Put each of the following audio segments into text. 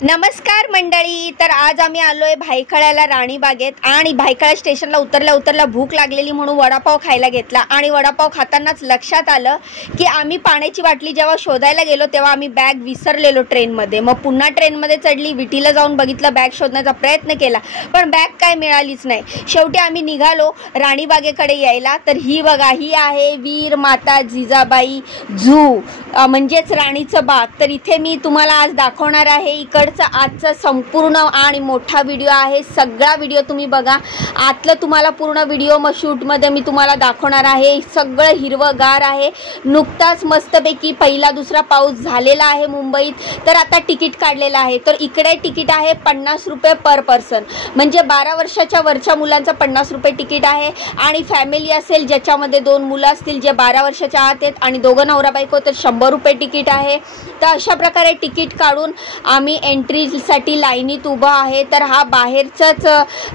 नमस्कार मंडळी, तर आज आम्ही आलोय भायखळ्याला राणीबागेत आणि भायखळा स्टेशनला उतरल्या भूक लागलेली म्हणून वडापाव खायला घेतला आणि वडापाव खातानाच लक्षात आलं की आम्ही पाण्याची बाटली जेव्हा शोधायला गेलो तेव्हा आम्ही बॅग विसरलेलो ट्रेनमध्ये। मग पुन्हा ट्रेनमध्ये चढली, विटीला जाऊन बघितलं, बॅग शोधण्याचा प्रयत्न केला पण बॅग काय मिळालीच नाही। शेवटी आम्ही निघालो राणीबागेकडे यायला। तर ही बघा, ही आहे वीर माता जिजाबाई झू म्हणजेच राणीचं बाग। तर इथे मी तुम्हाला आज दाखवणार आहे इकडचा आजचा संपूर्ण आणि मोठा व्हिडिओ आहे। सगळा व्हिडिओ तुम्ही बघा, आतलं तुम्हाला पूर्ण व्हिडिओ मग शूटमध्ये मी तुम्हाला दाखवणार आहे। सगळं हिरवंगार आहे, नुकताच मस्तपैकी पहिला दुसरा पाऊस झालेला आहे मुंबईत। तर आता तिकीट काढलेलं आहे, तर इकडे तिकीट आहे 50 रुपये पर पर्सन, म्हणजे 12 वर्षाच्या वरच्या मुलांचं 50 रुपये तिकीट आहे आणि फॅमिली असेल ज्याच्यामध्ये 2 मुलं असतील जे 12 वर्षाच्या आत आहेत आणि दोघं नवरा बायको तर 100 रुपये तिकीट आहे। तर अशा प्रकारे तिकीट काढून आम्ही एंट्रीसाठी लाईनीत उभा आहे। तर हा बाहेरचाच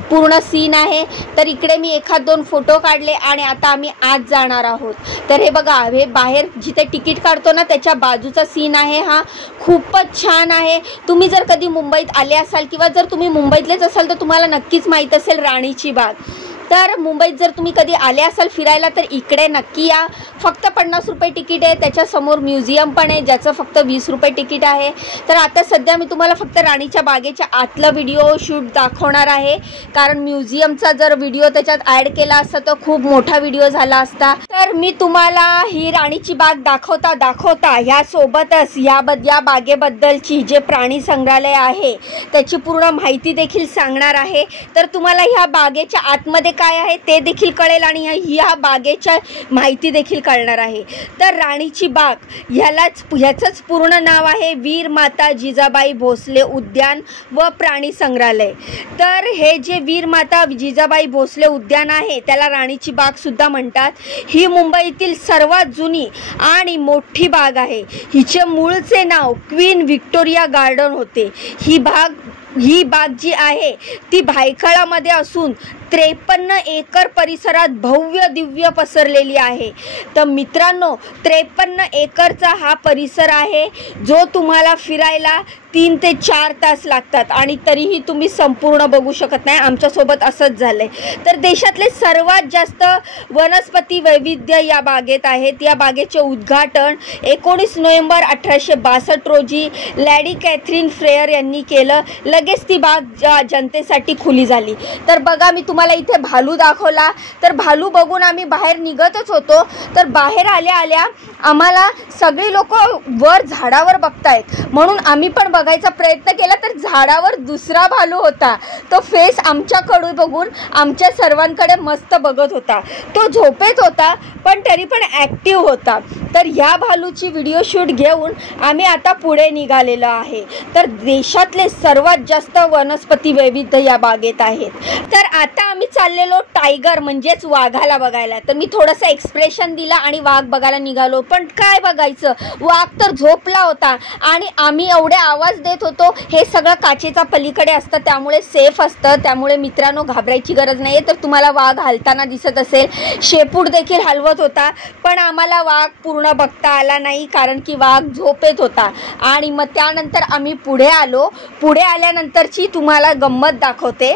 पूर्ण सीन आहे। तर इकडे मी एखाद 2 फोटो काढले आणि आता आम्ही आत जाणार आहोत। तर हे बघा, हे बाहेर जिथे तिकीट काढतो ना त्याच्या बाजूचा सीन आहे हा। खूपच छान आहे। तुम्ही जर कधी मुंबईत आले असाल किंवा जर तुम्ही मुंबईतलेच असाल तर तुम्हाला नक्कीच माहीत असेल राणीची बाग। तर मुंबईत जर तुम्ही कधी आले असाल फिरायला तर इकडे नक्की या। फक्त 50 रुपये तिकीट आहे, त्याच्यासमोर म्युझियम पण आहे ज्याचं फक्त 20 रुपये तिकीट आहे। तर आता सध्या मी तुम्हाला फक्त राणीच्या बागेच्या आतला व्हिडिओ शूट दाखवणार आहे, कारण म्युझियमचा जर व्हिडिओ त्याच्यात ॲड केला असता तर खूप मोठा व्हिडिओ झाला असता। तर मी तुम्हाला ही राणीची बाग दाखवता ह्यासोबतच या बागेबद्दलची जे प्राणी संग्रहालय आहे त्याची पूर्ण माहिती देखील सांगणार आहे। तर तुम्हाला ह्या बागेच्या आतमध्ये काय आहे ते देखील कळेल आणि ह्या बागेच्या माहिती देखील कळणार आहे। तर राणीची बाग ह्याचंच पूर्ण नाव आहे वीर माता जिजाबाई भोसले उद्यान व प्राणी संग्रहालय। तर हे जे वीर माता जिजाबाई भोसले उद्यान आहे त्याला राणीची बाग सुद्धा म्हणतात। ही मुंबईतील सर्वात जुनी आणि मोठी बाग आहे। हिचे मूळचे नाव क्वीन व्हिक्टोरिया गार्डन होते। ही बाग जी आहे ती भायखळामध्ये असून 53 एकर परिसरात भव्य दिव्य पसरलेली आहे। तर मित्रांनो, 53 एकरचा हा परिसर आहे जो तुम्हाला फिरायला 3 ते 4 तास लागतात आणि तरीही तुम्ही संपूर्ण बघू शकत नाही। आमच्यासोबत असंच झालंय। तर देशातले सर्वात जास्त वनस्पती वैविध्य या बागेत आहेत। या बागेचे उद्घाटन 19 नोव्हेंबर 1862 रोजी लॅडी कॅथरीन फ्रेयर यांनी केलं। लगेच ती बाग जनतेसाठी खुली झाली। तर बघा, मी तुम्हाला इथे भालू दाखवला। तर भालू बघून आम्ही बाहेर निघतच होतो। तर बाहेर आल्या आम्हाला सगळे लोक वर झाडावर बघतायत म्हणून आम्ही पण बघायचा प्रयत्न केला। तर झाडावर दुसरा भालू होता, तो फेस आमच्याकडे बघून आमच्या सर्वांकडे मस्त बघत होता। तो झोपेत होता पण तरी पण ॲक्टिव्ह होता। तर ह्या भालूची व्हिडिओ शूट घेऊन आम्ही आता पुढे निघालेलो आहे। तर देशातले सर्वात जास्त वनस्पती वैविध्य या बागेत आहेत। तर आता आम्ही चाललेलो टायगर म्हणजेच वाघाला बघायला। तर मी थोडंसं एक्सप्रेशन दिला आणि वाघ बघायला निघालो, पण काय बघायचं, वाघ तर झोपला होता आणि आम्ही एवढे आवाज देत होतो। हे सगळं काचेच्या पलीकडे असतं त्यामुळे सेफ असतं, त्यामुळे मित्रांनो घाबरायची गरज नाही आहे। तर तुम्हाला वाघ हलताना दिसत असेल, शेपूट देखील हलवत होता, पण आम्हाला वाघ पूर्ण बघता आला नाही कारण की वाघ झोपेत होता। आणि मग त्यानंतर आम्ही पुढे आलो। पुढे आल्यानंतरची तुम्हाला गंमत दाखवते।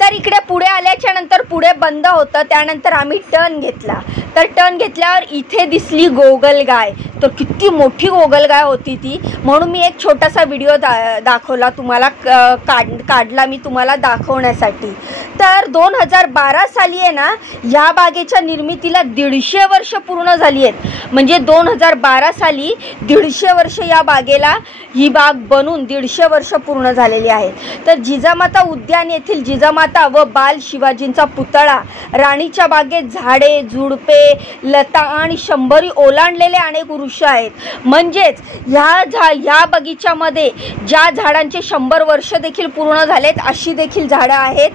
तर इकडे पुढे आल्याच्या नंतर पुढे बंद होतं, त्यानंतर आम्ही टर्न घेतला। तर टर्न घेतल्यावर इथे दिसली गोगलगाय। तर किती मोठी गोगलगाय होती ती, म्हणून मी एक छोटासा व्हिडिओ दाखवला तुम्हाला, काढला मी तुम्हाला दाखवण्यासाठी। तर 2012 साली आहे ना या बागेच्या निर्मितीला 150 वर्ष पूर्ण झाली आहेत। म्हणजे 2012 साली 150 वर्ष या बागेला, ही बाग बनून 150 वर्ष पूर्ण झालेली आहेत। तर जिजामाता उद्यान येथील जिजामाता व बाल शिवाजींचा पुतळा, राणीच्या बागेत झाडे झुडपे लता आणि 100 ओलांडलेले अनेक वृक्ष आहेत। म्हणजेच ह्या बगीच्यामध्ये ज्या झाडांचे 100 वर्ष देखील पूर्ण झालेत अशी देखील झाडं आहेत।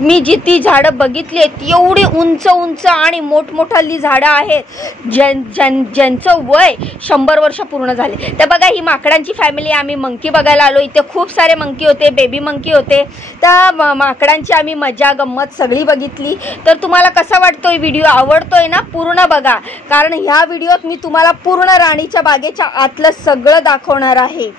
मी जी ती झाडं बघितली आहेत एवढी उंच आणि मोठमोठाली झाडं आहेत ज्यांचं वय 100 वर्ष पूर्ण झाले। तर बघा, ही माकडांची फॅमिली, आम्ही मंकी बघायला आलो। इथे खूप सारे मंकी होते, बेबी मंकी होते। त्या माकडांची आम्ही मजा गंमत सगळी बघितली. तर तुम्हाला कसा वाटतोय व्हिडिओ, आवडतोय ना? पूर्ण बघा, कारण ह्या व्हिडिओत मी तुम्हाला पूर्ण राणीच्या बागेच्या आतलं सगळं दाखवणार आहे.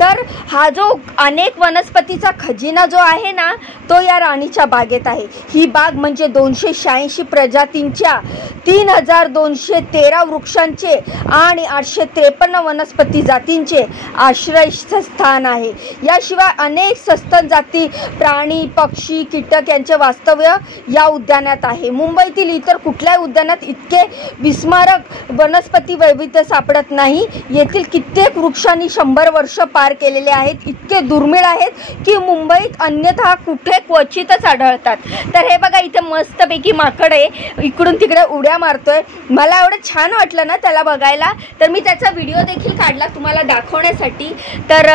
तर हा जो अनेक वनस्पतीचा खजिना जो आहे ना, तो या राणीच्या बागेत आहे. ही बाग म्हणजे 286 प्रजातींच्या 3213 वृक्षांचे आणि 853 वनस्पती जातींचे आश्रयस्थान आहे. याशिवाय अनेक सस्तन जाती, प्राणी, पक्षी, कीटक यांचे वास्तव्य या उद्यानात आहे. मुंबईतील इतर कुठल्याही उद्यानात इतके विस्मारक वनस्पती वैविध्य सापडत नाही. येथील कित्येक वृक्षांनी 100 वर्ष पार केलेले आहेत. इतके दुर्मिळ आहेत की मुंबईत अन्यथा कुठे क्वचितच आढळतात. तर हे बघा, इथे मस्तपैकी माकड आहे, इकडून तिकडे उड्या मारतोय. मला एवढं छान वाटलं ना त्याला बघायला, तर मी त्याचा व्हिडिओ देखील काढला तुम्हाला दाखवण्यासाठी. तर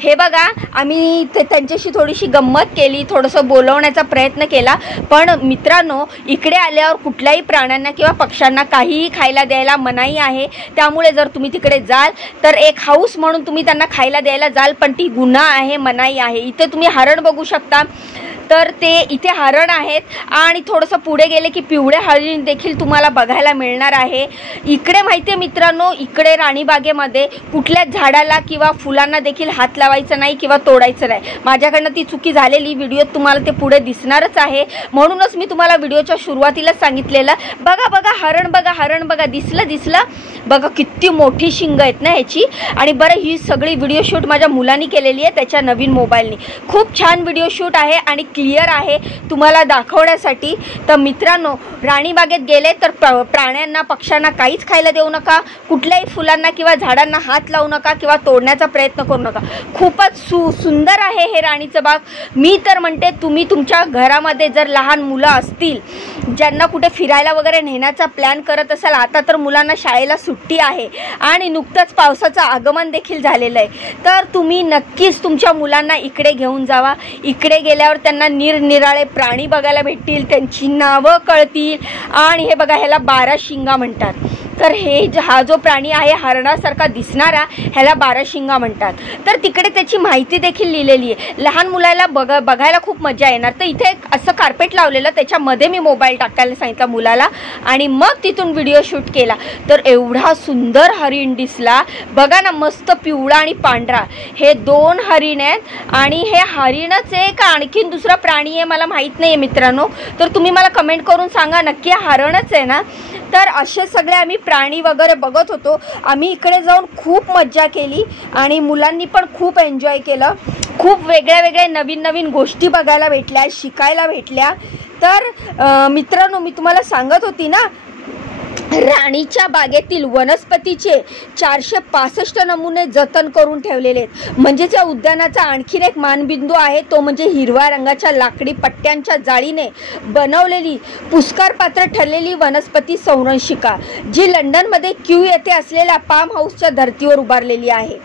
हे बघा, आम्ही त्यांच्याशी थोडीशी गंमत केली, थोडंसं बोलवण्याचा प्रयत्न केला. पण मित्रांनो, इकडे आल्यावर कुठल्याही प्राण्यांना किंवा पक्ष्यांना काहीही खायला द्यायला मनाई आहे. त्यामुळे जर तुम्ही तिकडे जाल तर एक हाऊस म्हणून तुम्ही त्यांना खायला द्यायला जाल, पण ती गुन्हा आहे, मनाई आहे. इथे तुम्ही हरण बघू शकता. तर ते इथे हरण आहेत आणि थोडंसं पुढे गेले की पिवळे हरिण देखील तुम्हाला बघायला मिळणार आहे. इकडे माहिती आहे मित्रांनो, इकडे राणीबागेमध्ये कुठल्याच झाडाला किंवा फुलांना देखील हात लावायचं नाही किंवा तोडायचं नाही. माझ्याकडनं ती चुकी झालेली, व्हिडिओत तुम्हाला ते पुढे दिसणारच आहे. म्हणूनच मी तुम्हाला व्हिडिओच्या सुरुवातीलाच सांगितलेलं. बघा बघा, हरण बघा, हरण बघा, दिसलं बघा, किती मोठी शिंग आहेत ना ह्याची. आणि बरं, ही सगळी व्हिडिओ शूट माझ्या मुलांनी केलेली आहे त्याच्या नवीन मोबाईलनी. खूप छान व्हिडिओ शूट आहे आणि क्लिअर आहे तुम्हाला दाखवण्यासाठी. तर मित्रांनो, राणीबागेत गेले तर प्राण्यांना पक्ष्यांना काहीच खायला देऊ नका. कुठल्याही फुलांना किंवा झाडांना हात लावू नका किंवा तोडण्याचा प्रयत्न करू नका. खूपच सुंदर आहे हे राणीचं बाग. मी तर म्हणते, तुम्ही तुमच्या घरामध्ये जर लहान मुलं असतील ज्यांना कुठे फिरायला वगैरे नेण्याचा प्लॅन करत असाल, आता तर मुलांना शाळेला सुट्टी आहे आणि नुकतंच पावसाचं आगमन देखील झालेलं आहे, तर तुम्ही नक्कीच तुमच्या मुलांना इकडे घेऊन जावा. इकडे गेल्यावर त्यांना निरनिराळे प्राणी बघायला भेटतील, त्यांची नावं कळतील. आणि हे बघा, ह्याला 12 शिंगा म्हणतात. तर हा जो प्राणी आहे हरणासारखा दिसणारा, ह्याला 12 शिंगा म्हणतात. तर तिकडे त्याची माहिती देखील लिहिलेली आहे. लहान मुलाला बघायला खूप मजा येणार. तर इथे असं कार्पेट लावलेलं, त्याच्यामध्ये मी मोबाईल टाकायला सांगितला मुलाला आणि मग तिथून व्हिडिओ शूट केला. तर एवढा सुंदर हरिण दिसला बघा ना, मस्त पिवळा आणि पांढरा. हे 2 हरिण आहेत आणि हे हरिणच आहे का आणखीन दुसरा प्राणी आहे मला माहीत नाही आहे मित्रांनो. तर तुम्ही मला कमेंट करून सांगा, नक्की हरणच आहे ना? तर असे सगळे आम्ही प्राणी वगैरे बघत होतो. आम्ही इकडे जाऊन खूप मज्जा केली आणि मुलांनी पण खूप एन्जॉय केलं. खूप वेगळ्या नवीन गोष्टी बघायला भेटल्या, शिकायला भेटल्या. तर मित्रांनो, मी तुम्हाला सांगत होती ना, राणीच्या बागेतील वनस्पतीचे 465 नमुने जतन करून ठेवलेले आहेत. म्हणजेच या उद्यानाचा आणखीन एक मानबिंदू आहे, तो म्हणजे हिरव्या रंगाच्या लाकडी पट्ट्यांच्या जाळीने बनवलेली पुरस्कार पात्र ठरलेली वनस्पती संरक्षिका, जी लंडनमध्ये क्यू येथे असलेल्या फार्म हाऊसच्या धर्तीवर उभारलेली आहे.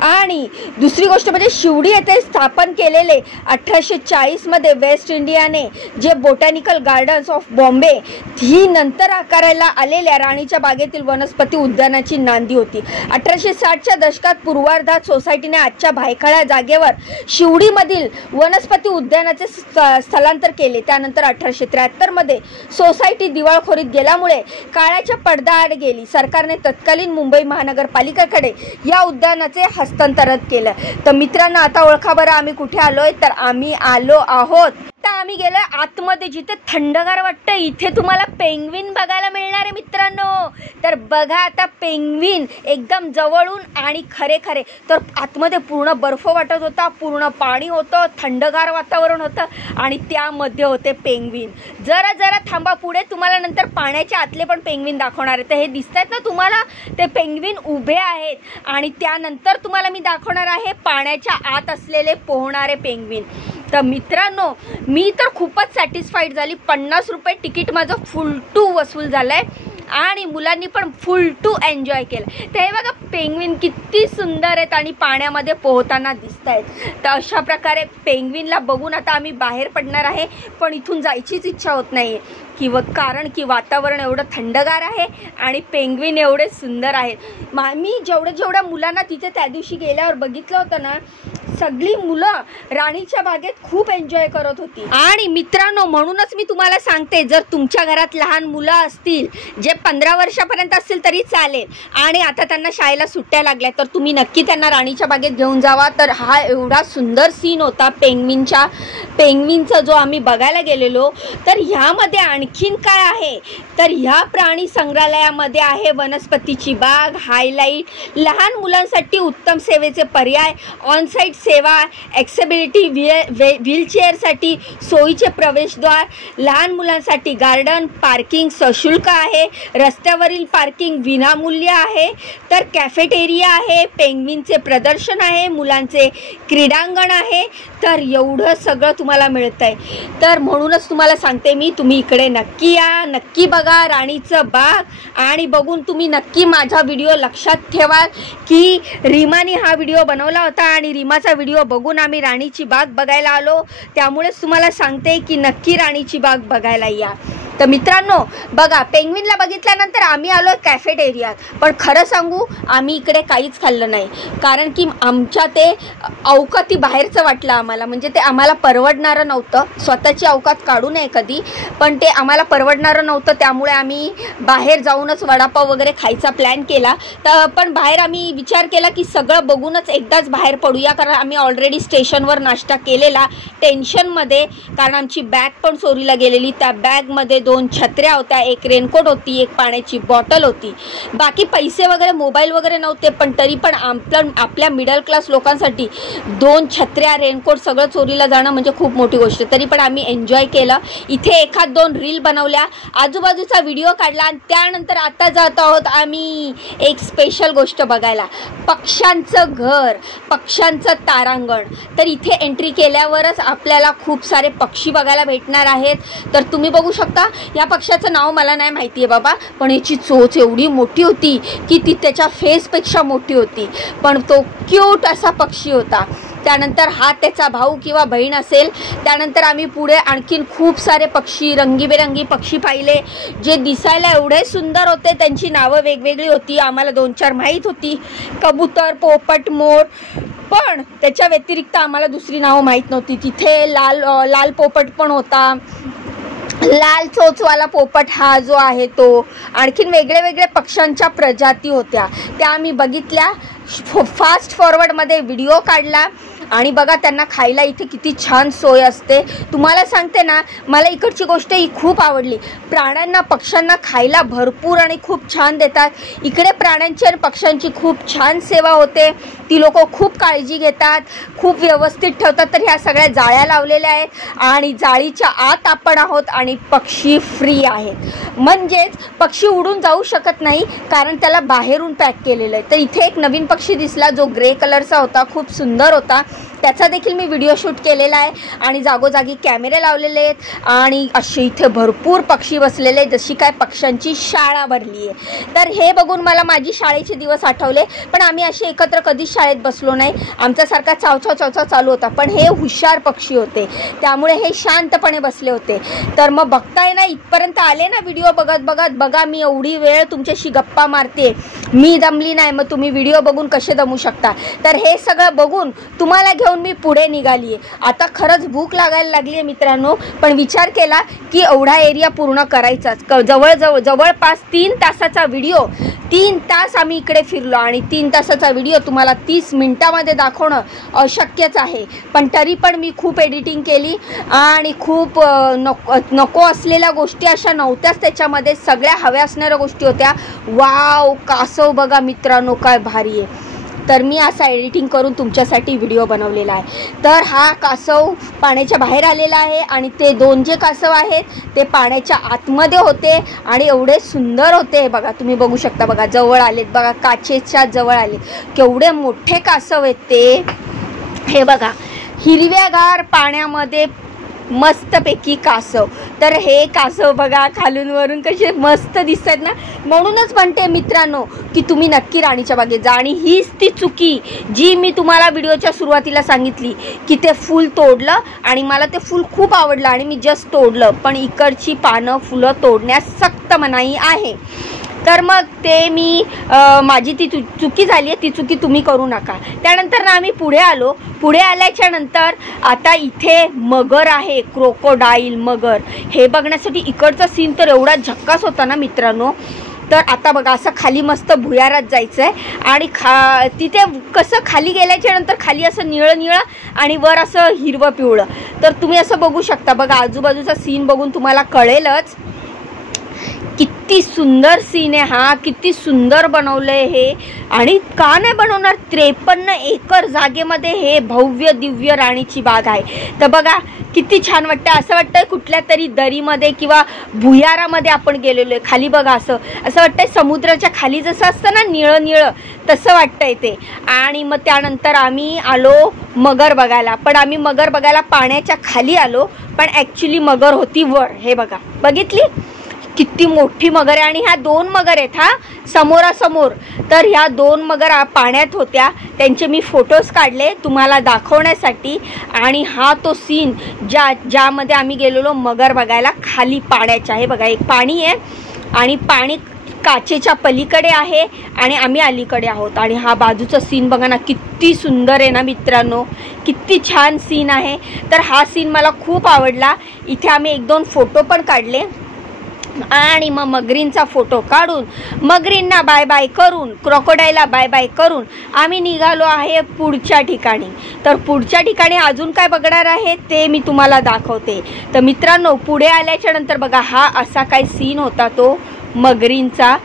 आणि दुसरी गोष्ट म्हणजे शिवडी येथे स्थापन केलेले 1840 मध्ये वेस्ट इंडियाने जे बोटॅनिकल गार्डन्स ऑफ बॉम्बे ही नंतर आकाराला आलेल्या राणीच्या बागेतील वनस्पती उद्यानाची नांदी होती. 1860च्या दशकात पूर्वार्धात सोसायटीने आजच्या भायखळा जागेवर शिवडीमधील वनस्पती उद्यानाचे स्थलांतर केले. त्यानंतर 1873 मध्ये सोसायटी दिवाळखोरीत गेल्यामुळे काळाच्या पडद्याआड गेली. सरकारने तत्कालीन मुंबई महानगरपालिकेकडे या उद्यानाचे हस्तांतरित केलं. तर मित्रांनो, आता ओळखा बरं आम्ही कुठे आलोय. तर आम्ही आलो आहोत, आता आम्ही गेलोय आतमध्ये जिथे थंडगार वाटतं. इथे तुम्हाला पेंग्विन बघायला मिळणार आहे मित्रांनो. तर बघा आता पेंग्विन एकदम जवळून आणि खरे तर आतमध्ये पूर्ण बर्फ वाटत होता, पूर्ण पाणी होतं, थंडगार वातावरण होतं आणि त्यामध्ये होते पेंग्विन. जरा थांबा, पुढे तुम्हाला नंतर पाण्याच्या आतले पण पेंग्विन दाखवणार आहे. तर हे दिसतात ना तुम्हाला, ते पेंग्विन उभे आहेत आणि त्यानंतर तुम्हाला मी दाखवणार आहे पाण्याच्या आत असलेले पोहणारे पेंग्विन. तर मित्रांनो, मी तर खूपच सॅटिस्फाईड झाली. 50 रुपये तिकीट माझं फुल टू वसूल झालं आहे आणि मुलांनी पण फुल टू एन्जॉय केलं. तर हे बघा, पेंग्विन किती सुंदर आहेत आणि पाण्यामध्ये पोहताना दिसत आहेत. तर अशा प्रकारे पेंग्विनला बघून आता आम्ही बाहेर पडणार आहे, पण इथून जायचीच इच्छा होत नाही आहे. कारण की वातावरण एवढं थंडगार आहे आणि पेंग्विन एवढे सुंदर आहेत. मी जेवढ्या मुलांना तिथे त्या दिवशी गेल्यावर बघितलं होतं ना, सगळी मुलं राणीच्या बागेत खूप एन्जॉय करत होती. आणि मित्रांनो, म्हणूनच मी तुम्हाला सांगते, जर तुमच्या घरात लहान मुलं असतील जे 15 वर्षापर्यंत असतील तरी चालेल आणि आता त्यांना शाळेला सुट्ट्या लागल्या, तर तुम्ही नक्की त्यांना राणीच्या बागेत घेऊन जावा. तर हा एवढा सुंदर सीन होता पेंग्विनचा जो आम्ही बघायला गेलेलो. तर ह्यामध्ये आणखीन काय आहे, तर ह्या प्राणी संग्रहालयामध्ये आहे वनस्पतीची बाग, हायलाईट, लहान मुलांसाठी उत्तम सेवेचे पर्याय, ऑनसाईट सेवा, ॲक्सेसिबिलिटी, व्हीलचेअरसाठी सोयीचे प्रवेशद्वार, लहान मुलांसाठी गार्डन, पार्किंग सशुल्क आहे, रस्त्यावरील पार्किंग विनामूल्य आहे, तर कॅफेटेरिया आहे, पेंग्विनचे प्रदर्शन आहे, मुलांचे क्रीडांगण आहे. तर एवढं सगळं तुम्हाला मिळतं आहे. तर म्हणूनच तुम्हाला सांगते मी, तुम्ही इकडे नक्की या, नक्की बघा राणीचं बाग आणि बघून तुम्ही नक्की माझा व्हिडिओ लक्षात ठेवा की रीमाने हा व्हिडिओ बनवला होता आणि रीमाचा व्हिडिओ बघून आम्ही राणीची बाग बघायला आलो. त्यामुळेच तुम्हाला सांगते की नक्की राणीची बाग बघायला या. तर मित्रांनो बघा, पेंग्विनला बघितल्यानंतर आम्ही आलो कॅफेटेरियात. पण खरं सांगू, आम्ही इकडे काहीच खाल्लं नाही, कारण की आमच्या ते अवकाती बाहेरचं वाटलं आम्हाला. म्हणजे ते आम्हाला परवडणारं नव्हतं. स्वतःची अवकात काढू नये कधी, पण ते आम्हाला परवडणारं नव्हतं. त्यामुळे आम्ही बाहेर जाऊनच वडापाव वगैरे खायचा प्लॅन केला. तर पण बाहेर आम्ही विचार केला की सगळं बघूनच एकदाच बाहेर पडूया, कारण आम्ही ऑलरेडी स्टेशनवर नाश्ता केलेला टेन्शनमध्ये, कारण आमची बॅग पण चोरीला गेलेली. त्या बॅगमध्ये 2 छत्र्या होत्या, एक रेनकोट होती, एक पाण्याची बॉटल होती. बाकी पैसे वगैरे, मोबाईल वगैरे नव्हते. पण तरी पण आपल्या मिडल क्लास लोकांसाठी 2 छत्र्या, रेनकोट सगळं चोरीला जाणं म्हणजे खूप मोठी गोष्ट. तरी पण आम्ही एन्जॉय केलं. इथे 1-2 रील बनवल्या, आजूबाजूचा व्हिडिओ काढला आणि त्यानंतर आता जात आहोत आम्ही एक स्पेशल गोष्ट बघायला, पक्ष्यांचं घर, पक्ष्यांचं तारांगण. तर इथे एंट्री केल्यावरच आपल्याला खूप सारे पक्षी बघायला भेटणार आहेत. तर तुम्ही बघू शकता, या पक्ष्याचं नाव मला नाही माहिती आहे बाबा, पण याची चोच एवढी मोठी होती की ती त्याच्या फेसपेक्षा मोठी होती. पण तो क्यूट असा पक्षी होता. त्यानंतर हा त्याचा भाऊ किंवा बहीण असेल. त्यानंतर आम्ही पुढे आणखीन खूप सारे पक्षी, रंगीबेरंगी पक्षी पाहिले, जे दिसायला एवढे सुंदर होते. त्यांची नावं वेगवेगळी होती, आम्हाला 2-4 माहीत होती, कबूतर, पोपट, मोर. पण त्याच्या व्यतिरिक्त आम्हाला दुसरी नावं माहीत नव्हती. तिथे लाल पोपट पण होता, लाल चोचवाला पोपट हा जो आहे तो. आणखीन वेगळे पक्ष्यांच्या प्रजाती होत्या, त्या आम्ही बघितल्या. फास्ट फॉरवर्डमध्ये व्हिडिओ काढला आणि बघा त्यांना खायला इथे किती छान सोय असते. तुम्हाला सांगते ना, मला इकडची गोष्ट ही खूप आवडली. प्राण्यांना, पक्ष्यांना खायला भरपूर आणि खूप छान देतात. इकडे प्राण्यांची आणि पक्ष्यांची खूप छान सेवा होते. ती लोक खूप काळजी घेतात, खूप व्यवस्थित ठेवतात. तर ह्या सगळ्या जाळ्या लावलेल्या आहेत आणि जाळीच्या आत आपण आहोत आणि पक्षी फ्री आहेत. म्हणजेच पक्षी उडून जाऊ शकत नाही, कारण त्याला बाहेरून पॅक केलेलं आहे. तर इथे एक नवीन पक्षी दिसला जो ग्रे कलरचा होता, खूप सुंदर होता. त्याचा देखील मी व्हिडिओ शूट केलेला आहे आणि जागोजागी कॅमेरे लावलेले आहेत आणि असे इथे भरपूर पक्षी बसलेले, जशी काय पक्ष्यांची शाळा भरली आहे. तर हे बघून मला माझी शाळेचे दिवस आठवले. पण आम्ही असे एकत्र कधीच शाळेत बसलो नाही. आमच्यासारखा चावचाव चालू होता. पण हे हुशार पक्षी होते, त्यामुळे हे शांतपणे बसले होते. तर मग बघताय ना, इथपर्यंत आले ना व्हिडिओ बघत बघा, मी एवढी वेळ तुमच्याशी गप्पा मारते, मी दमली नाही. मग तुम्ही व्हिडिओ बघून कसे दमू शकता? तर हे सगळं बघून तुम्हाला घेऊन मी पुढे निघाली आहे. आता खरंच भूक लागायला लागली आहे मित्रांनो. पण विचार केला की एवढा एरिया पूर्ण करायचाच. जवळपास 3 तासाचा व्हिडिओ, 3 तास आम्ही इकडे फिरलो आणि 3 तासाचा व्हिडिओ तुम्हाला 30 मिनिटामध्ये दाखवणं अशक्यच आहे. पण तरी पण मी खूप एडिटिंग केली आणि खूप नको असलेल्या गोष्टी अशा नव्हत्याच त्याच्यामध्ये, सगळ्या हव्या असणाऱ्या गोष्टी होत्या. वाव, कासव बघा मित्रांनो, काय भारी आहे. तर मी असा एडिटिंग करून तुमच्यासाठी व्हिडिओ बनवलेला आहे. तर हा कासव पाण्याच्या बाहेर आलेला आहे आणि ते 2 जे कासव आहेत ते पाण्याच्या आतमध्ये होते आणि एवढे सुंदर होते. बघा, तुम्ही बघू शकता. बघा, जवळ आलेत बघा, काचेच्या जवळ आलेत. केवढे मोठे कासव आहेत ते. हे बघा, हिरव्यागार पाण्यामध्ये मस्तपैकी कासव. तर हे कासव बघा खालून वरून कसे मस्त दिसतात ना. म्हणूनच म्हणते मित्रांनो की तुम्ही नक्की राणीच्या बागेत जा. आणि हीच ती चुकी जी मी तुम्हाला व्हिडिओच्या सुरुवातीला सांगितली की ते फूल तोडलं आणि मला ते फूल खूप आवडलं आणि मी जस्ट तोडलं, पण इकडची पानं फुलं तोडण्यास सक्त मनाई आहे. तर मग ते मी माझी ती चुकी झाली आहे, ती चुकी तुम्ही करू नका. त्यानंतर ना आम्ही पुढे आलो. पुढे आल्याच्या नंतर आता इथे मगर आहे, क्रोकोडाईल मगर. हे बघण्यासाठी इकडचा सीन तर एवढा झक्कास होता ना मित्रांनो. तर आता बघा असं खाली मस्त भुयारात जायचं आहे आणि तिथे कसं खाली गेल्याच्या नंतर खाली असं निळं निळं आणि वर असं हिरवं पिवळं. तर तुम्ही असं बघू शकता बघा, आजूबाजूचा सीन बघून तुम्हाला कळेलच किती सुंदर सीन आहे हा, किती सुंदर बनवलंय हे. आणि का नाही बनवणार, 53 एकर जागेमध्ये हे भव्य दिव्य राणीची बाग आहे. तर बघा किती छान वाटतं. असं वाटतंय कुठल्या तरी दरीमध्ये किंवा भुयारामध्ये आपण गेलेलो आहे. खाली बघा असं वाटतंय समुद्राच्या खाली जसं असतं ना निळं निळं, तसं वाटतंय ते. आणि मग त्यानंतर आम्ही आलो मगर बघायला. पण आम्ही मगर बघायला पाण्याच्या खाली आलो, पण ॲक्च्युली मगर होती वर. हे बघा, बघितली किती मोठी मगर आहे. आणि ह्या 2 मगर आहेत हा समोरासमोर. तर ह्या 2 मगर पाण्यात होत्या, त्यांचे मी फोटोज काढले तुम्हाला दाखवण्यासाठी. आणि हा तो सीन ज्यामध्ये आम्ही गेलेलो मगर बघायला खाली पाण्याच्या. हे बघा एक पाणी आहे आणि पाणी काचेच्या पलीकडे आहे आणि आम्ही अलीकडे आहोत. आणि हा बाजूचा सीन बघा ना किती सुंदर आहे ना मित्रांनो, किती छान सीन आहे. तर हा सीन मला खूप आवडला. इथे आम्ही 1-2 फोटो पण काढले आणि मग मगरींचा फोटो काढून मगरींना बाय बाय करून क्रोकोडाईलला बाय बाय करून आम्ही निघालो आहे पुढच्या ठिकाणी. तर पुढच्या ठिकाणी अजून काय बघणार आहे ते मी तुम्हाला दाखवते. तर मित्रांनो पुढे आल्याच्या नंतर बघा हा असा काय सीन होता तो मगरींचा.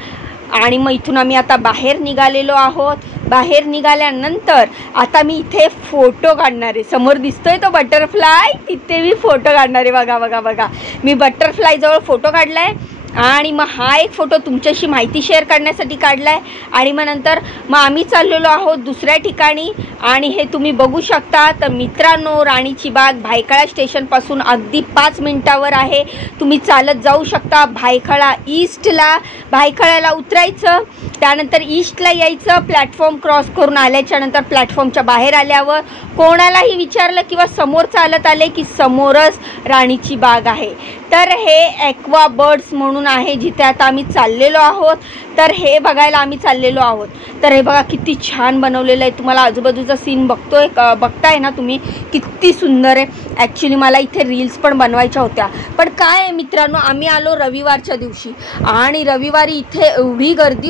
आणि मग इथून आम्ही आता बाहेर निघालेलो आहोत. बाहेर निघाल्यानंतर आता मी इथे फोटो काढणार आहे. समोर दिसतोय तो बटरफ्लाय, तिथे मी फोटो काढणार आहे. बघा बघा बघा, मी बटरफ्लाय जवळ फोटो काढलाय. आणि मग हा एक फोटो तुमच्याशी माहिती शेअर करण्यासाठी काढलाय. आणि मग नंतर मग आम्ही चाललेलो आहोत दुसऱ्या ठिकाणी. आणि हे तुम्ही बघू शकता. तर मित्रांनो राणीची बाग भायखळा स्टेशनपासून अगदी 5 मिनिटावर आहे. तुम्ही चालत जाऊ शकता भायखळा ईस्टला. भायखळ्याला उतरायचं, त्यानंतर ईस्टला यायचं. प्लॅटफॉर्म क्रॉस करून आल्याच्या नंतर प्लॅटफॉर्मच्या बाहेर आल्यावर कोणालाही विचारलं किंवा समोर चालत आले की समोरच राणीची बाग आहे. तर हे ॲक्वा बर्ड्स म्हणून आहे जिथे आता आम्ही चाललेलो आहोत. तर हे बघायला आम्ही चाललेलो आहोत. तर हे बघा किती छान बनवलेलं आहे. तुम्हाला आजूबाजूचा सीन बघताय ना तुम्ही, किती सुंदर आहे. ॲक्च्युली मला इथे रील्स पण बनवायच्या होत्या, पण काय आहे मित्रांनो आम्ही आलो रविवारच्या दिवशी. आणि रविवारी इथे एवढी गर्दी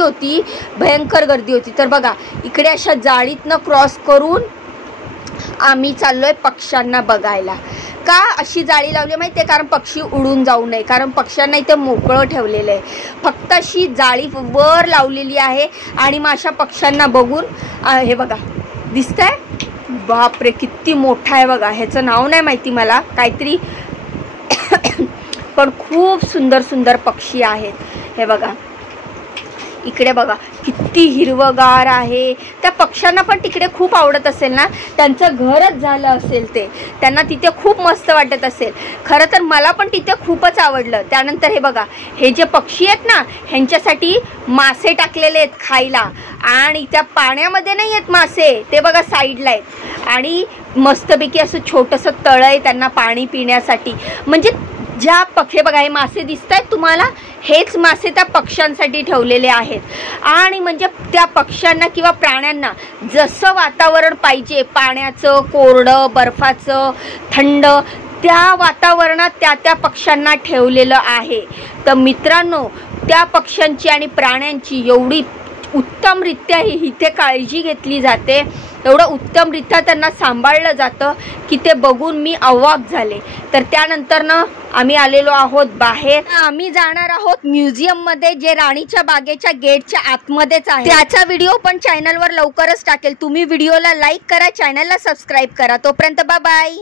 होती, भयंकर गर्दी होती. तर बघा इकडे अशा जाळीतनं क्रॉस करून आम्ही चाललोय पक्ष्यांना बघायला. का अशी जाळी लावली माहिती आहे, कारण पक्षी उडून जाऊ नये. कारण पक्ष्यांना इथे मोकळं ठेवलेलं आहे. फक्त अशी जाळी वर लावलेली आहे. आणि मग अशा पक्ष्यांना बघून हे बघा दिसतंय, बापरे किती मोठा आहे बघा. ह्याचं नाव नाही माहिती मला, काहीतरी पण खूप सुंदर सुंदर पक्षी आहेत. हे बघा इकडे बघा किती हिरवगार आहे. त्या पक्ष्यांना पण तिकडे खूप आवडत असेल ना, त्यांचं घरच झालं असेल ते, त्यांना तिथे खूप मस्त वाटत असेल. खरं तर मला पण तिथे खूपच आवडलं. त्यानंतर हे बघा हे जे पक्षी आहेत ना ह्यांच्यासाठी मासे टाकलेले आहेत खायला. आणि त्या पाण्यामध्ये नाही आहेत मासे, ते बघा साईडला आहेत. आणि मस्तपैकी असं छोटंसं तळ आहे त्यांना पाणी पिण्यासाठी. म्हणजे ज्या पक्षी बघा हे मासे दिसत आहेत तुम्हाला, हेच मासे त्या पक्ष्यांसाठी ठेवलेले आहेत. आणि म्हणजे त्या पक्ष्यांना किंवा प्राण्यांना जसं वातावरण पाहिजे, पाण्याचं, कोरडं, बर्फाचं, थंड, त्या वातावरणात त्या पक्ष्यांना ठेवलेलं आहे. तर मित्रांनो त्या पक्ष्यांची आणि प्राण्यांची एवढी उत्तमरित्या इथे काळजी घेतली जाते, एवढं उत्तमरित्या त्यांना सांभाळलं जातं की ते बघून मी अवाक झाले. तर त्यानंतर ना आम्ही आलेलो आहोत बाहेर. आम्ही जाणार आहोत म्युझियममध्ये, जे राणीच्या बागेच्या गेटच्या आतमध्येच आहे. त्याचा व्हिडिओ पण चॅनलवर लवकरच टाकेल. तुम्ही व्हिडिओला लाईक करा, चॅनलला सबस्क्राईब करा. तोपर्यंत बाय बाय.